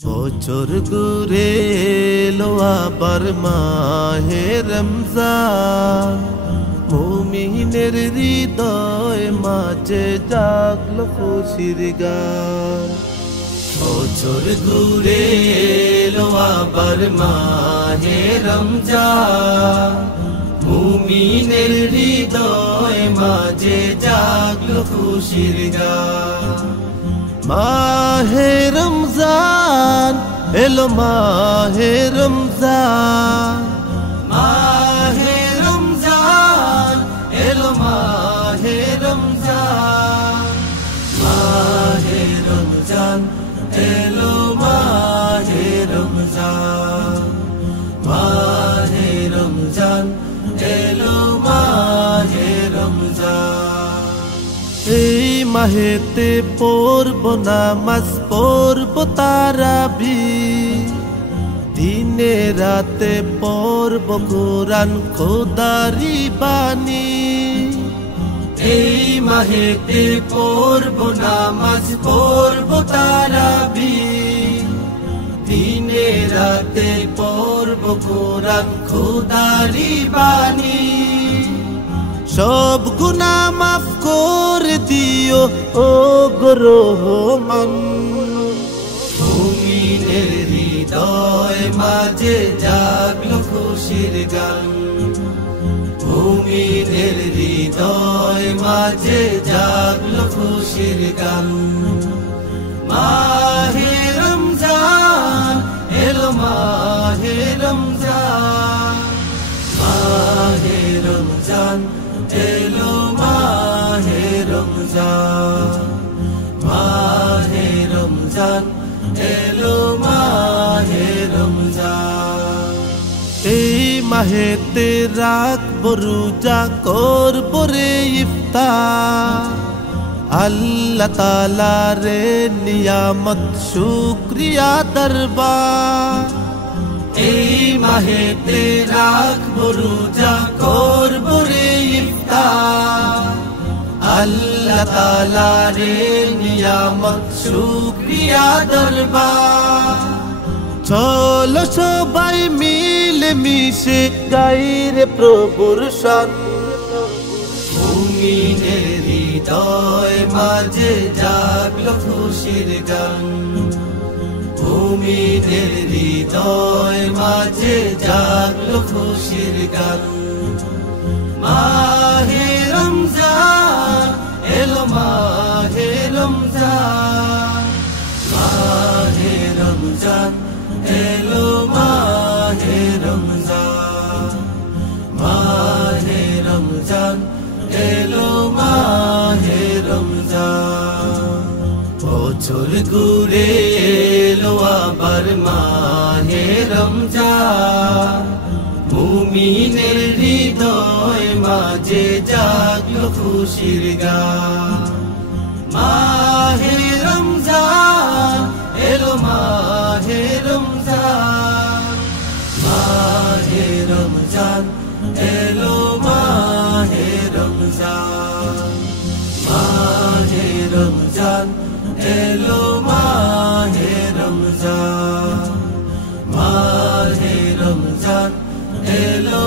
বছর ঘুরে এলো আবার মাহে রমজান, মুমিনের হৃদয় মাঝে জাগলো খুশির গান। বছর ঘুরে এলো আবার মাহে রমজান, মুমিনের হৃদয় মাঝে জাগলো খুশির গান। মাহে রমজান এলো, মাহে রমজান, মাহে রমজান এলো, মাহে রমজান, মাহে রমজান এলো, মাহে রমজান, মাহে রমজান এলো, মাহে রমজান। এই মাহেতে পড়ব নামাজ, পড়ব তারাবি, দিনে রাতে পড়ব কোরআন খোদারি বাণী। এই মাহেতে পড়ব নামাজ, পড়ব তারাবি, দিনে রাতে পড়ব কোরআন খোদারি বাণী। সব গুনাহ মাফ করে দিও ও গো রহমান, মুমিনের হৃদয় মাঝে জাগলো খুশির গান, মুমিনের হৃদয় মাঝে জাগলো খুশির গান। মাহে রমজান এলো, মাহে রমজান, মাহে রমজান এলো, মাহে রমজান, মাহে রমজান এলো, মাহে রমজান। এই মাহেতে রাখবো রোজা, করবো রে ইফতার, আল্লাহ তাআলা রে নিয়ামত শুকরিয়া দরবার। এই মাহেতে রাখবো রোজা, করবো রে ইফতার, আল্লাহ তাআলা রে নিয়ামত শুকরিয়া দরবার। চলো সবাই মিলে মিশে গাই রে প্রভুর শান, মুমিনের হৃদয় মাঝে জাগলো খুশির গান, মুমিনের হৃদয় মাঝে জাগলো খুশির গান। মাহে রমজান এলো, মাহে রমজান, মাহে রমজান এলো, মাহে রমজান, মাহে রমজান এলো, মাহে রমজান। বছর ঘুরে এলো আবার মাহে রমজান, মুমিনের হৃদয় মাঝে জাগলো খুশির গান। মাহে রমজান এলো, মাহে রমজান, মাহে রমজান এলো, মাহে রমজান, মাহে রমজান এলো, মাহে রমজান, মাহে রমজান এলো।